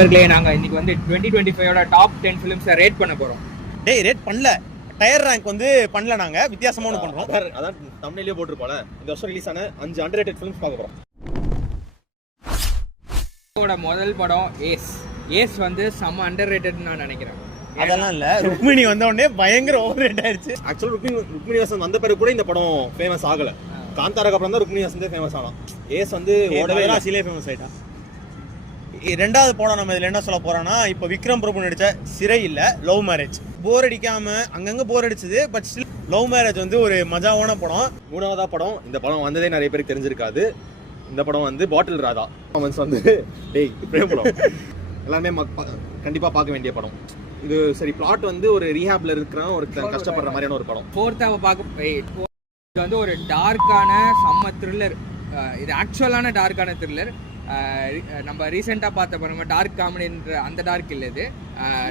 நண்பர்களே, நாங்கள் இன்னைக்கு வந்து 2025 டாப் 10 ஃபிலிம்ஸை ரேட் பண்ண போகிறோம். டேய் ரேட் பண்ணல, டயர் ரேங்க் வந்து பண்ணல, நாங்கள் வித்தியாசமாக ஒன்று பண்ணுறோம். அதான் தமிழ்லேயே போட்டிருப்போல, இந்த வருஷம் ரிலீஸ் ஆன 5 அண்டர்ரேட்டட் ஃபிலிம்ஸ் பார்க்க போகிறோம். முதல் படம் ஏஸ் வந்து செம்ம அண்டர் ரேட்டட்னு நான் நினைக்கிறேன். அதெல்லாம் இல்லை, ருக்மிணி வந்த உடனே பயங்கர ஓவர் ரேட் ஆயிடுச்சு. ஆக்சுவலாக ருக்மிணி வசந்த் வந்த பிறகு கூட இந்த படம் ஃபேமஸ் ஆகலை. காந்தாருக்கு அப்புறம் தான் ருக்மிணி வசந்தே ஃபேமஸ் ஆனான். ஏஸ் வந்து ஓடவே சிலே ஃபேமஸ் ஆகிட்டான். ரெண்டாவது படம் நம்ம இதில் என்ன சொல்ல போறோம்னா, இப்போ விக்ரம் பிரபு நடித்த சிறை இல்லை, லவ் மேரேஜ். போர் அடிக்காம அங்கங்கே போர் அடிச்சது, பட் ஸ்டில் லவ் மேரேஜ் வந்து ஒரு மஜாவான படம். மூணாவதா படம், இந்த படம் வந்ததே நிறைய பேருக்கு தெரிஞ்சிருக்காது. இந்த படம் வந்து பாட்டில் ராதா வந்து டேய் பிரேமபுரம் எல்லாருமே கண்டிப்பாக பார்க்க வேண்டிய படம் இது. சரி, பிளாட் வந்து ஒரு ரீஹாப்ல இருக்கிற ஒரு கஷ்டப்படுற மாதிரியான ஒரு படம். ஃபோர்த்தாவை பார்க்க இது வந்து ஒரு டார்க்கான செம்ம த்ரில்லர். இது ஆக்சுவலான டார்க்கான த்ரில்லர். நம்ம ரீசெண்டாக பார்த்த பாருங்க டார்க் காமெடின்ற அந்த டார்க் இல்லை, இது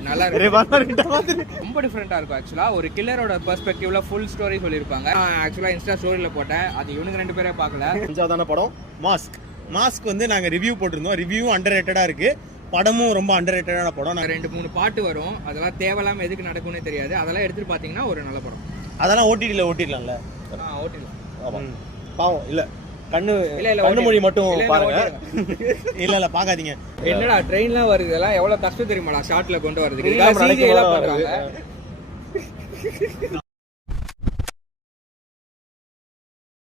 நல்லா இருக்கும், ரொம்ப டிஃப்ரெண்ட்டாக இருக்கும். ஆக்சுவலாக ஒரு கில்லரோட பெர்ஸ்பெக்டிவ்ல ஃபுல் ஸ்டோரி சொல்லியிருப்பாங்க. ஆக்சுவலாக இன்ஸ்டா ஸ்டோரியில் போட்டேன், அது இவனுக்கு 2 பேரே பார்க்கல. 5ஆவதான படம் மாஸ்க் வந்து நாங்கள் ரிவ்யூ போட்டிருந்தோம். ரிவ்யூவும் அண்டர் ரேட்டடாக இருக்குது, படமும் ரொம்ப அண்டர் ரேட்டடான படம். நாங்கள் 2-3 பாட்டு வரும், அதெல்லாம் தேவையில்லாமல் எதுக்கு நடக்கும்னு தெரியாது. அதெல்லாம் எடுத்துகிட்டு பார்த்தீங்கன்னா ஒரு நல்ல படம். அதெல்லாம் ஓட்டிடலாம்ல. ஓட்டிடலாம். ஆமாம், பாவம் இல்லை, கண்ணு மொழி மட்டும் பாருங்க. இல்ல பார்க்காதீங்க. என்னடா ட்ரெயின்லாம் வருது, இதெல்லாம் எவ்வளவு கஷ்டம் தெரியுமாடா ஷார்ட்ல கொண்டு வரதுக்கு.